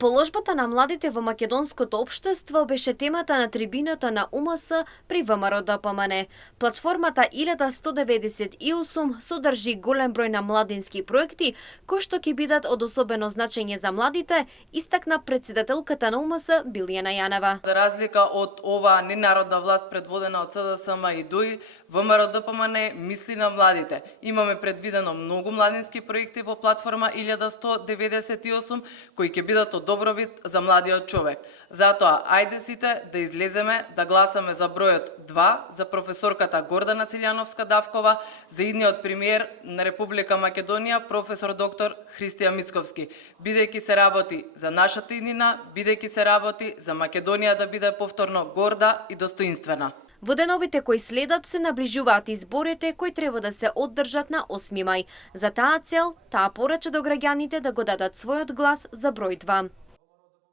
Положбата на младите во македонското општество беше темата на трибината на УМС при ВМРО ДПМН. Платформата 1198 содржи голем број на младински проекти, кои што ќе бидат од особено значење за младите, истакна претседателката на УМС Билјана Јанева. За разлика од оваа ненародна власт предводена од СДСМ и ДОИ, ВМРО ДПМН мисли на младите. Имаме предвидено многу младински проекти во платформа 1198 кои ќе бидат од добробит за младиот човек. Затоа, ајде сите да излеземе, да гласаме за бројот 2, за професорката Гордана Силјановска-Давкова, за идниот премиер на Република Македонија, професор доктор Христија Мицковски, бидејќи се работи за нашата иднина, бидејќи се работи за Македонија да биде повторно горда и достоинствена. Во деновите кои следат се наближуваат изборите кои треба да се оддржат на 8 мај. За таа цел, таа порача до граѓаните да го дадат својот глас за број 2.